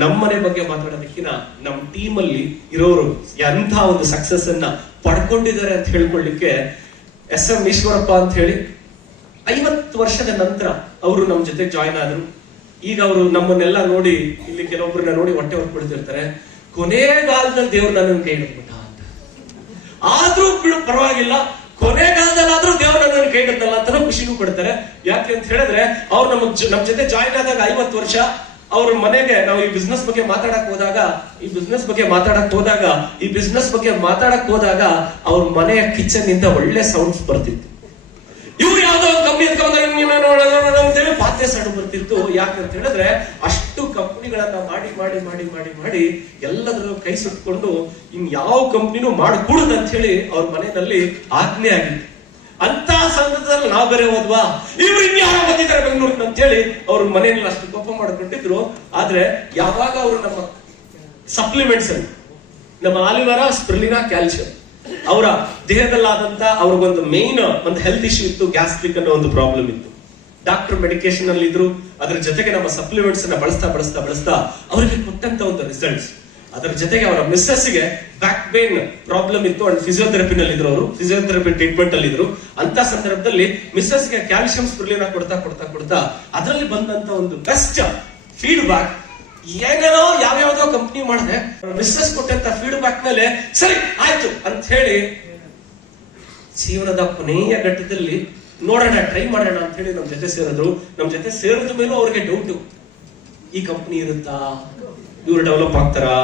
ನಮ್ಮನೆ ಬಗ್ಗೆ ಮಾತಾಡೋದಕ್ಕಿಂತ ನಮ್ಮ ಟೀಮ್ ಅಲ್ಲಿ ಇರೋರು ಎಂಥ ಒಂದು ಸಕ್ಸಸ್ ಅನ್ನ ಪಡ್ಕೊಂಡಿದ್ದಾರೆ ಅಂತ ಹೇಳ್ಕೊಳ್ಳಿಕ್ಕೆ SM ಈಶ್ವರಪ್ಪ ಅಂತ ಹೇಳಿ 50 ವರ್ಷದ ನಂತರ ಅವರು ನಮ್ಮ ಜೊತೆ ಜಾಯ್ನ್ ಆದ್ರು. ಈಗ ಅವರು ನಮ್ಮನ್ನೆಲ್ಲ ನೋಡಿ, ಇಲ್ಲಿ ಕೆಲವೊಬ್ಬರನ್ನ ನೋಡಿ ಹೊಟ್ಟೆ ಹೊರ್ಕೊಳ್ತಿರ್ತಾರೆ, ಕೊನೆಗಾಲದಲ್ಲಿ ದೇವ್ರು ನನ್ನನ್ನು ಕೈ ಹಿಡ್ಬಿಟ್ಟ ಅಂತ. ಆದ್ರೂ ಬಿಡು ಪರವಾಗಿಲ್ಲ, ಕೊನೆಗಾಲದಲ್ಲಾದ್ರೂ ದೇವ್ರು ನನ್ನನ್ನು ಕೈ ಹಿಡ್ದಲ್ಲ ಅಂತ ಖುಷಿನೂ ಪಡ್ತಾರೆ. ಯಾಕೆ ಅಂತ ಹೇಳಿದ್ರೆ ಅವ್ರು ನಮ್ ಜೊತೆ ಜಾಯ್ನ್ ಆದಾಗ 50 ವರ್ಷ ಅವ್ರ ಮನೆಗೆ ನಾವು ಈ ಬಿಸ್ನೆಸ್ ಬಗ್ಗೆ ಮಾತಾಡಕ್ ಹೋದಾಗ ಅವ್ರ ಮನೆಯ ಕಿಚನ್ ಇಂದ ಒಳ್ಳೆ ಸೌಂಡ್ಸ್ ಬರ್ತಿತ್ತು. ಇವ್ರು ಯಾವ್ದೋ ಕಂಪ್ನಿ ಅಂತೇಳಿ ಪಾತ್ರೆ ಸಣ್ಣ ಬರ್ತಿತ್ತು. ಯಾಕೆ ಅಂತ ಹೇಳಿದ್ರೆ ಅಷ್ಟು ಕಂಪ್ನಿಗಳನ್ನ ಮಾಡಿ ಎಲ್ಲದರಲ್ಲೂ ಕೈ ಸುಟ್ಕೊಂಡು ಇನ್ ಯಾವ ಕಂಪ್ನಿನೂ ಮಾಡಕೂಡದು ಅಂತ ಹೇಳಿ ಅವ್ರ ಮನೆಯಲ್ಲಿ ಆಜ್ಞೆ ಆಗಿತ್ತು. ಅಂತ ಸಂದರ್ಭದಲ್ಲಿ ನಾವು ಬೇರೆ ಹೋದ್ವಾ, ಇವ್ರು ಇನ್ಯಾರೋ ಬಂದಿದ್ದಾರೆ ಬೆಂಗಳೂರಿನ ಅಂತ ಹೇಳಿ ಅವ್ರ ಮನೆಯಲ್ಲಿ ಅಷ್ಟು ಕೋಪ ಮಾಡ್ಕೊಂಡಿದ್ರು. ಆದ್ರೆ ಯಾವಾಗ ಅವರು ನಮ್ಮ ಸಪ್ಲಿಮೆಂಟ್ಸ್ ಅಲ್ಲಿ ನಮ್ಮ ಆಲಿವರ, ಸ್ಪಿರುಲಿನಾ, ಕ್ಯಾಲ್ಸಿಯಂ ಅವರ ದೇಹದಲ್ಲಾದಂತ ಅವ್ರಿಗೊಂದು ಮೇನ್ ಒಂದು ಹೆಲ್ತ್ ಇಶ್ಯೂ ಇತ್ತು, ಗ್ಯಾಸ್ಟ್ರಿಕ್ ಅನ್ನೋ ಒಂದು ಪ್ರಾಬ್ಲಮ್ ಇತ್ತು. ಡಾಕ್ಟರ್ ಮೆಡಿಕೇಶನ್ ಅಲ್ಲಿ ಇದ್ರು. ಅದ್ರ ಜೊತೆಗೆ ನಮ್ಮ ಸಪ್ಲಿಮೆಂಟ್ಸ್ ಅನ್ನ ಬಳಸ್ತಾ ಅವರಿಗೆ ಕೊಟ್ಟಂತ ಒಂದು ರಿಸಲ್ಟ್ಸ್. ಅದರ ಜೊತೆಗೆ ಅವರ ಮಿಸ್ಸಸ್ಗೆ ಬ್ಯಾಕ್ ಪೇನ್ ಪ್ರಾಬ್ಲಮ್ ಇತ್ತು ಅಂಡ್ ಫಿಸಿಯೋಥೆರಪಿನಲ್ಲಿ ಇದ್ರು. ಅವರು ಫಿಸಿಯೋಥೆರಪಿ ಟ್ರೀಟ್ಮೆಂಟ್ ಅಲ್ಲಿ ಇದ್ರು. ಅಂತ ಸಂದರ್ಭದಲ್ಲಿ ಮಿಸ್ಸಸ್ಗೆ ಕ್ಯಾಲ್ಸಿಯಂ ಸ್ಪಿರುಲಿನಾ ಕೊಡ್ತಾ ಅದರಲ್ಲಿ ಬಂದಂತ ಒಂದು ಬೆಸ್ಟ್ ಫೀಡ್ಬ್ಯಾಕ್, ಏನೇನೋ ಯಾವ್ಯಾವ್ದೋ ಕಂಪ್ನಿ ಮಾಡಿದೆ, ಮಿಸ್ಸಸ್ ಕೊಟ್ಟಂತ ಫೀಡ್ಬ್ಯಾಕ್ ಮೇಲೆ ಸರಿ ಆಯ್ತು ಅಂತ ಹೇಳಿ ಜೀವನದ ಕೊನೆಯ ಘಟ್ಟದಲ್ಲಿ ನೋಡೋಣ, ಟ್ರೈ ಮಾಡೋಣ ಅಂತ ಹೇಳಿ ನಮ್ ಜೊತೆ ಸೇರಿದ್ರು. ನಮ್ ಜೊತೆ ಸೇರಿದ ಮೇಲೂ ಅವ್ರಿಗೆ ಡೌಟ್, ಈ ಕಂಪ್ನಿ ಇರುತ್ತಾ, ಇವ್ರು ಡೆವಲಪ್ ಆಗ್ತಾರಾ,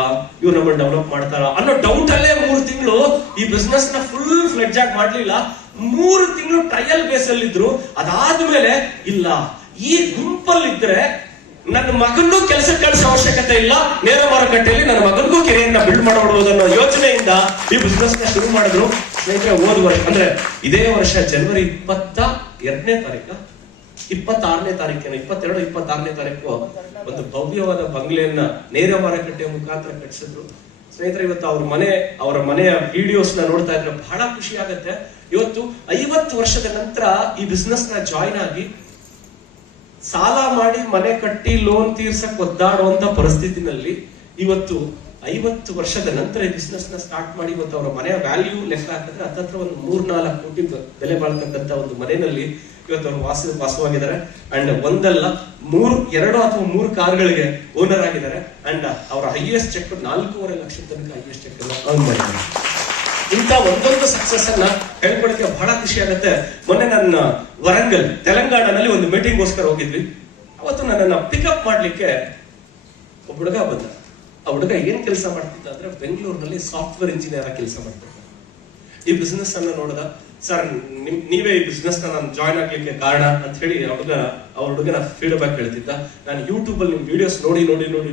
ಇವ್ರು ನಮ್ಮನ್ನು ಡೆವಲಪ್ ಮಾಡ್ತಾರ ಅನ್ನೋ ಡೌಟ್ ಅಲ್ಲೇ 3 ತಿಂಗಳು ಈ ಬಿಸ್ನೆಸ್ ನ ಫುಲ್ ಫ್ಲೆಡ್ಜ್ ಆಗಿ ಮಾಡ್ಲಿಲ್ಲ. 3 ತಿಂಗಳು ಟ್ರಯಲ್ ಬೇಸ್ ಅಲ್ಲಿ ಇದ್ರು. ಅದಾದ್ಮೇಲೆ ಇಲ್ಲ, ಈ ಗುಂಪಲ್ಲಿದ್ರೆ ನನ್ನ ಮಗನಿಗೂ ಕೆಲಸ ಕಳಿಸೋ ಅವಶ್ಯಕತೆ ಇಲ್ಲ, ನೇರ ಮಾರುಕಟ್ಟೆಯಲ್ಲಿ ನನ್ನ ಮಗನಿಗೂ ಕೆರೆಯನ್ನ ಬಿಲ್ಡ್ ಮಾಡಬಹುದು ಅನ್ನೋ ಯೋಚನೆಯಿಂದ ಈ ಬಿಸ್ನೆಸ್ ನ ಶುರು ಮಾಡಿದ್ರು. ಸ್ನೇಹಿತರೆ, ಹೋದ ವರ್ಷ ಅಂದ್ರೆ ಇದೇ ವರ್ಷ ಜನವರಿ 22ನೇ ತಾರೀಕು 26ನೇ ತಾರೀಕೇನು 22-26ನೇ ತಾರೀಕು ಒಂದು ಭವ್ಯವಾದ ಬಂಗ್ಲೆಯನ್ನ ನೇರ ಮಾರುಕಟ್ಟೆಯ ಮುಖಾಂತರ ಕಟ್ಟಿಸಿದ್ರು. ಸ್ನೇಹಿತರೆ, ಇವತ್ತು ಅವರ ಮನೆಯ ವಿಡಿಯೋಸ್ ನ ನೋಡ್ತಾ ಇದ್ರೆ ಬಹಳ ಖುಷಿ ಆಗುತ್ತೆ. ಇವತ್ತು 50 ವರ್ಷದ ನಂತರ ಈ ಬಿಸ್ನೆಸ್ ನ ಜಾಯಿನ್ ಆಗಿ ಸಾಲ ಮಾಡಿ ಮನೆ ಕಟ್ಟಿ ಲೋನ್ ತೀರ್ಸಕ್ ಒದ್ದಾಡುವಂತ ಪರಿಸ್ಥಿತಿನಲ್ಲಿ ಇವತ್ತು 50 ವರ್ಷದ ನಂತರ ಈ ಬಿಸ್ನೆಸ್ ನ ಸ್ಟಾರ್ಟ್ ಮಾಡಿ ಇವತ್ತು ಅವರ ಮನೆಯ ವ್ಯಾಲ್ಯೂ ಲೆಕ್ಕ ಹಾಕಿದ್ರೆ ಹತ್ತತ್ರ ಒಂದು 3-4 ಕೋಟಿ ಬೆಲೆ ಬಾಳ್ತಕ್ಕಂತ ಒಂದು ಮನೆಯಲ್ಲಿ ಇವತ್ತು ಅವರು ವಾಸವಾಗಿದ್ದಾರೆ. ಅಂಡ್ ಒಂದಲ್ಲ 2 ಅಥವಾ 3 ಕಾರ್ಗಳಿಗೆ ಓನರ್ ಆಗಿದ್ದಾರೆ. ಅಂಡ್ ಅವರ ಹೈಯೆಸ್ಟ್ ಚೆಕ್ 4.5 ಲಕ್ಷ ತನಕ ಹೈಯೆಸ್ಟ್ ಚೆಕ್ ಅರ್ನ್ ಮಾಡಿದ್ದಾರೆ. ಇಂಥ ಒಂದೊಂದು ಸಕ್ಸಸ್ ಅನ್ನ ಹೇಳ್ಕೊಳಕ್ಕೆ ಬಹಳ ಖುಷಿ ಆಗುತ್ತೆ. ಮೊನ್ನೆ ನನ್ನ ವರಂಗಲ್ ತೆಲಂಗಾಣದಲ್ಲಿ ಒಂದು ಮೀಟಿಂಗ್ಗೋಸ್ಕರ ಹೋಗಿದ್ವಿ. ಅವತ್ತು ನನ್ನನ್ನ ಪಿಕಪ್ ಮಾಡ್ಲಿಕ್ಕೆ ಒಬ್ಬ ಹುಡುಗ ಬಂದ. ಆ ಹುಡುಗ ಏನ್ ಕೆಲಸ ಮಾಡ್ತಿದ್ದ ಅಂದ್ರೆ ಬೆಂಗಳೂರಿನಲ್ಲಿ ಸಾಫ್ಟ್ವೇರ್ ಇಂಜಿನಿಯರ್ ಆಗಿ ಕೆಲಸ ಮಾಡ್ತಿದ್ದ. ಈ ಬಿಸ್ನೆಸ್ ಅನ್ನ ನೋಡಿದ, ಸರ್ ನೀವೇ ಈ ಬಿಸ್ನೆಸ್ ನಾನು ಜಾಯ್ನ್ ಆಗ್ಲಿಕ್ಕೆ ಕಾರಣ ಅಂತ ಹೇಳಿ ಅವ್ರ ಹುಡುಗನ ಫೀಡ್ಬ್ಯಾಕ್ ಹೇಳ್ತಿದ್ದ. ನಾನು ಯೂಟ್ಯೂಬ್ ಅಲ್ಲಿ ನಿಮ್ ವಿಡಿಯೋಸ್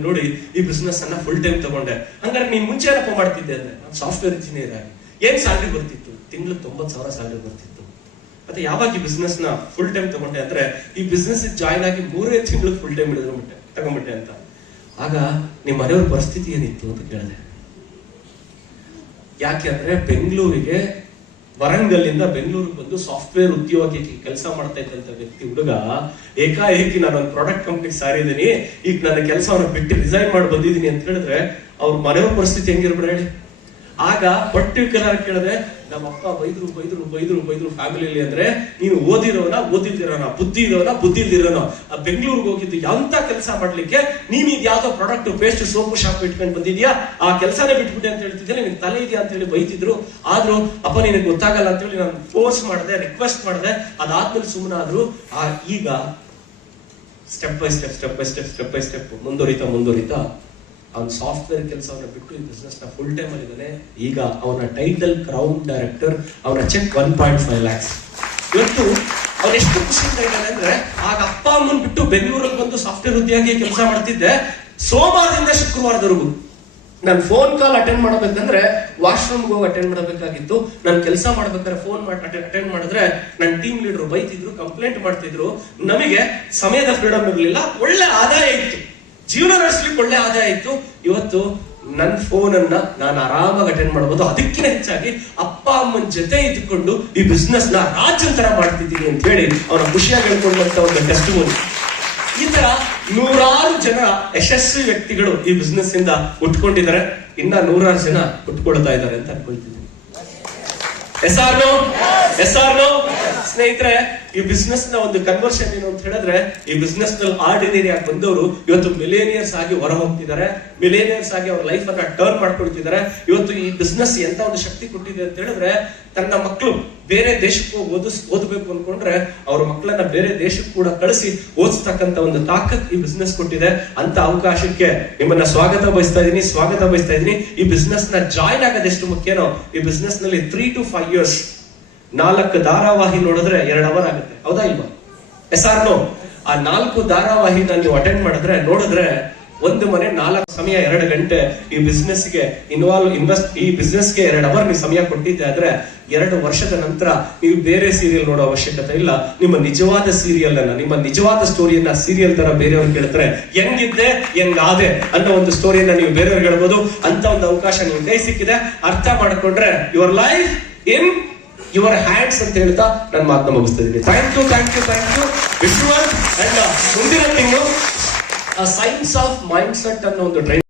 ನೋಡಿ ಈ ಬಿಸ್ನೆಸ್ ಅನ್ನ ಫುಲ್ ಟೈಮ್ ತಗೊಂಡೆ. ಹಂಗಾರೆ ನೀನ್ ಮುಂಚೆ ಏನಪ್ಪ ಮಾಡ್ತಿದ್ದೆ ಅಂದ್ರೆ, ನಾನು ಸಾಫ್ಟ್ವೇರ್ ಇಂಜಿನಿಯರ್ ಆಗಿ ಏನ್ ಸ್ಯಾಲ್ರಿ ಬರ್ತಿತ್ತು? ತಿಂಗಳು 90,000 ಸ್ಯಾಲ್ರಿ ಬರ್ತಿತ್ತು. ಮತ್ತೆ ಯಾವಾಗ ಈ ಬಿಸ್ನೆಸ್ ನ ಫುಲ್ ಟೈಮ್ ತಗೊಂಡೆ ಅಂದ್ರೆ, ಈ ಬಿಸ್ನೆಸ್ ಜಾಯ್ನ್ ಆಗಿ 3 ತಿಂಗಳು ಫುಲ್ ಟೈಮ್ ತಗೊಂಡ್ಬಿಟ್ಟೆ ಅಂತ. ಆಗ ನಿಮ್ಮ ಮನೆಯವ್ರ ಪರಿಸ್ಥಿತಿ ಏನಿತ್ತು ಅಂತ ಕೇಳಿದೆ. ಯಾಕೆ ಅಂದ್ರೆ ಬೆಂಗಳೂರಿಗೆ ವರಂಗಲ್ಲಿಂದ ಬೆಂಗಳೂರಿಗೆ ಬಂದು ಸಾಫ್ಟ್ವೇರ್ ಉದ್ಯೋಗಿ ಕೆಲಸ ಮಾಡ್ತಾ ಇದ್ದಂತ ವ್ಯಕ್ತಿ ಹುಡುಗ ಏಕಾಏಕಿ ನಾನು ಒಂದು ಪ್ರಾಡಕ್ಟ್ ಕಂಪ್ನಿಗೆ ಸಾರಿದ್ದೀನಿ, ಈಗ ನನ್ನ ಕೆಲಸವನ್ನು ಬಿಟ್ಟು ರಿಸೈನ್ ಮಾಡಿ ಬಂದಿದ್ದೀನಿ ಅಂತ ಹೇಳಿದ್ರೆ ಅವ್ರ ಮನೆಯವ್ರ ಪರಿಸ್ಥಿತಿ ಹೆಂಗಿರ್ಬೇಡ ಹೇಳಿ. ಆಗ ಪರ್ಟಿಕ್ಯುಲರ್ ಕೇಳಿದೆ, ನಮ್ಮ ಅಪ್ಪ ಬೈದ್ರು ಫ್ಯಾಮಿಲಿಯಲ್ಲಿ ಅಂದ್ರೆ, ನೀನು ಓದಿರೋನ ಬುದ್ಧಿ ಇಲ್ದಿರೋನ ಆ ಬೆಂಗಳೂರಿಗೆ ಹೋಗಿದ್ದು ಎಂತ ಕೆಲಸ ಮಾಡ್ಲಿಕ್ಕೆ, ನೀನ್ ಇದು ಯಾವ್ದೋ ಪ್ರಾಡಕ್ಟ್ ಪೇಸ್ಟ್ ಸೋಪು ಶಾಪ್ ಇಟ್ಕೊಂಡು ಬಂದಿದ್ಯಾ, ಆ ಕೆಲಸನೇ ಬಿಟ್ಬಿಟ್ಟೆ ಅಂತ ಹೇಳ್ತಿದ್ದೆ, ನಿನ್ ತಲೆ ಇದೆಯಾ ಅಂತ ಹೇಳಿ ಬೈತಿದ್ರು. ಆದ್ರೂ ಅಪ್ಪ ನಿನಗೆ ಗೊತ್ತಾಗಲ್ಲ ಅಂತ ಹೇಳಿ ನಾನು ಫೋರ್ಸ್ ಮಾಡಿದೆ, ರಿಕ್ವೆಸ್ಟ್ ಮಾಡಿದೆ. ಅದಾದ್ಮೇಲೆ ಸುಮ್ಮನಾದ್ರು. ಈಗ ಸ್ಟೆಪ್ ಬೈ ಸ್ಟೆಪ್ ಮುಂದುವರಿತಾ ಅವನ ಸಾಫ್ಟ್ವೇರ್ ಕೆಲಸವನ್ನ ಬಿಟ್ಟು ಈ ಬಿಸ್ನೆಸ್ ನ ಫುಲ್ ಟೈಮ್ ಅಲ್ಲಿದ್ದಾನೆ. ಈಗ ಅವನ ಟೈಟಲ್ ಕ್ರೌನ್ ಡೈರೆಕ್ಟರ್, ಅವನ ಚೆಕ್ 1.5 lakhs. ಇವತ್ತು ಅವ್ರು ಎಷ್ಟು ಖುಷಿಯಿಂದ ಇದ್ದಾನೆ ಅಂದ್ರೆ, ಆಗ ಅಪ್ಪ ಅಮ್ಮನ್ ಬಿಟ್ಟು ಬೆಂಗಳೂರಲ್ಲಿ ಬಂದು ಸಾಫ್ಟ್ವೇರ್ ಉದ್ಯೋಗಿ ಕೆಲಸ ಮಾಡ್ತಿದ್ದೆ. ಸೋಮವಾರದಿಂದ ಶುಕ್ರವಾರದವರೆಗೂ ನಾನು ಫೋನ್ ಕಾಲ್ ಅಟೆಂಡ್ ಮಾಡಬೇಕಂದ್ರೆ ವಾಶ್ರೂಮ್ಗೆ ಹೋಗಿ ಅಟೆಂಡ್ ಮಾಡಬೇಕಾಗಿತ್ತು. ನಾನು ಕೆಲಸ ಮಾಡ್ಬೇಕಾದ್ರೆ ಫೋನ್ ಅಟೆಂಡ್ ಮಾಡಿದ್ರೆ ನನ್ನ ಟೀಮ್ ಲೀಡರ್ ಬೈತಿದ್ರು, ಕಂಪ್ಲೇಂಟ್ ಮಾಡ್ತಿದ್ರು. ನಮಗೆ ಸಮಯದ ಫ್ರೀಡಮ್ ಇರಲಿಲ್ಲ, ಒಳ್ಳೆ ಆದಾಯ ಇತ್ತು, ಜೀವನ ನಡೆಸಲಿಕ್ಕೆ ಒಳ್ಳೆ ಆದಾಯ ಇತ್ತು. ಇವತ್ತು ನನ್ನ ಫೋನ್ ಅನ್ನ ನಾನು ಆರಾಮಾಗಿ ಅಟೆಂಡ್ ಮಾಡಬಹುದು. ಅದಕ್ಕಿಂತ ಹೆಚ್ಚಾಗಿ ಅಪ್ಪ ಅಮ್ಮನ ಜೊತೆ ಇದ್ದುಕೊಂಡು ಈ ಬಿಸ್ನೆಸ್ ನ ರಾಜ್ಯಂತರ ಮಾಡ್ತಿದ್ದೀನಿ ಅಂತ ಹೇಳಿ ಅವರ ಖುಷಿಯಾಗಿ ಹೇಳ್ಕೊಂಡಂತ ಒಂದು ಟೆಸ್ಟಿಮೋನಿ. ಈ ತರ 100 ಜನ ಯಶಸ್ವಿ ವ್ಯಕ್ತಿಗಳು ಈ ಬಿಸ್ನೆಸ್ ಇಂದ ಉಟ್ಕೊಂಡಿದ್ದಾರೆ. ಇನ್ನ 100 ಜನ ಉಟ್ಕೊಳ್ತಾ ಇದ್ದಾರೆ ಅಂತ ಅನ್ಕೊಳ್ತಿದ್ದೀನಿ. ಎಸ್ ಆರ್ ನೋ ಸ್ನೇಹಿತರೆ, ಈ ಬಿಸ್ನೆಸ್ ನ ಒಂದು ಕನ್ವರ್ಷನ್ ಏನು ಅಂತ ಹೇಳಿದ್ರೆ, ಈ ಬಿಸ್ನೆಸ್ ನಲ್ಲಿ ಆರ್ಡಿನರಿ ಆಗಿ ಬಂದವರು ಇವತ್ತು ಮಿಲೇನಿಯರ್ಸ್ ಆಗಿ ಹೊರ ಹೋಗ್ತಿದ್ದಾರೆ, ಮಿಲೇನಿಯರ್ಸ್ ಆಗಿ ಅವ್ರ ಲೈಫ್ ಅನ್ನ ಟರ್ನ್ ಮಾಡ್ಕೊಳ್ತಿದ್ದಾರೆ. ಇವತ್ತು ಈ ಬಿಸ್ನೆಸ್ ಎಂತ ಒಂದು ಶಕ್ತಿ ಕೊಟ್ಟಿದೆ ಅಂತ ಹೇಳಿದ್ರೆ, ತನ್ನ ಮಕ್ಕಳು ಬೇರೆ ದೇಶಕ್ಕೆ ಓದಬೇಕು ಅನ್ಕೊಂಡ್ರೆ ಅವ್ರ ಮಕ್ಕಳನ್ನ ಬೇರೆ ದೇಶಕ್ಕೆ ಕೂಡ ಕಳಿಸಿ ಓದಿಸ್ತಕ್ಕಂತ ಒಂದು ತಾಕತ್ ಈ ಬಿಸ್ನೆಸ್ ಕೊಟ್ಟಿದೆ. ಅಂತ ಅವಕಾಶಕ್ಕೆ ನಿಮ್ಮನ್ನ ಸ್ವಾಗತ ಬಯಸ್ತಾ ಇದೀನಿ. ಈ ಬಿಸ್ನೆಸ್ ನ ಜಾಯಿನ್ ಆಗೋದೆಷ್ಟು ಮುಖ್ಯನೋ, ಈ ಬಿಸ್ನೆಸ್ ನಲ್ಲಿ 3 to 5 years 4 ಧಾರಾವಾಹಿ ನೋಡಿದ್ರೆ 2 hour ಆಗುತ್ತೆ. ಹೌದಾ ಇಲ್ವಾ? Yes or no? ಆ 4 ಧಾರಾವಾಹಿ ನೀವು ಅಟೆಂಡ್ ಮಾಡಿದ್ರೆ ನೋಡಿದ್ರೆ ಒಂದು ಮನೆ 4 ಸಮಯ 2 ಗಂಟೆ ಈ ಬಿಸ್ನೆಸ್ ಗೆ ಈ ಬಿಸ್ನೆಸ್ ಗೆ 2 hour ನೀವು ಸಮಯ ಕೊಟ್ಟಿದ್ದೆ ಆದ್ರೆ 2 ವರ್ಷದ ನಂತರ ನೀವು ಬೇರೆ ಸೀರಿಯಲ್ ನೋಡೋ ಅವಶ್ಯಕತೆ ಇಲ್ಲ. ನಿಮ್ಮ ನಿಜವಾದ ಸೀರಿಯಲ್ ಅನ್ನ, ನಿಮ್ಮ ನಿಜವಾದ ಸ್ಟೋರಿಯನ್ನ ಸೀರಿಯಲ್ ತರ ಬೇರೆಯವ್ರು ಕೇಳ್ತಾರೆ, ಹೆಂಗಿದ್ದೆ ಹೆಂಗಾದೆ ಅನ್ನೋ ಒಂದು ಸ್ಟೋರಿಯನ್ನ ನೀವು ಬೇರೆಯವ್ರಿಗೆ ಹೇಳ್ಬೋದು. ಅಂತ ಒಂದು ಅವಕಾಶ ನಿಮ್ಗೆ ಕೈ ಸಿಕ್ಕಿದೆ. ಅರ್ಥ ಮಾಡ್ಕೊಂಡ್ರೆ your life in your hands ಅಂತ ಹೇಳ್ತಾ ನನ್ನ ಮಾತನ್ನ ಮುಗಿಸ್ತಾ ಇದ್ದೀನಿ. Thank you ವಿಶ್ವಲ್. ಅಂಡ್ ಮುಂದಿನ ತಿಂಗಳು ಸೈನ್ಸ್ ಆಫ್ ಮೈಂಡ್ ಸೆಟ್ ಅನ್ನೋ ಒಂದು ಟ್ರೈನಿಂಗ್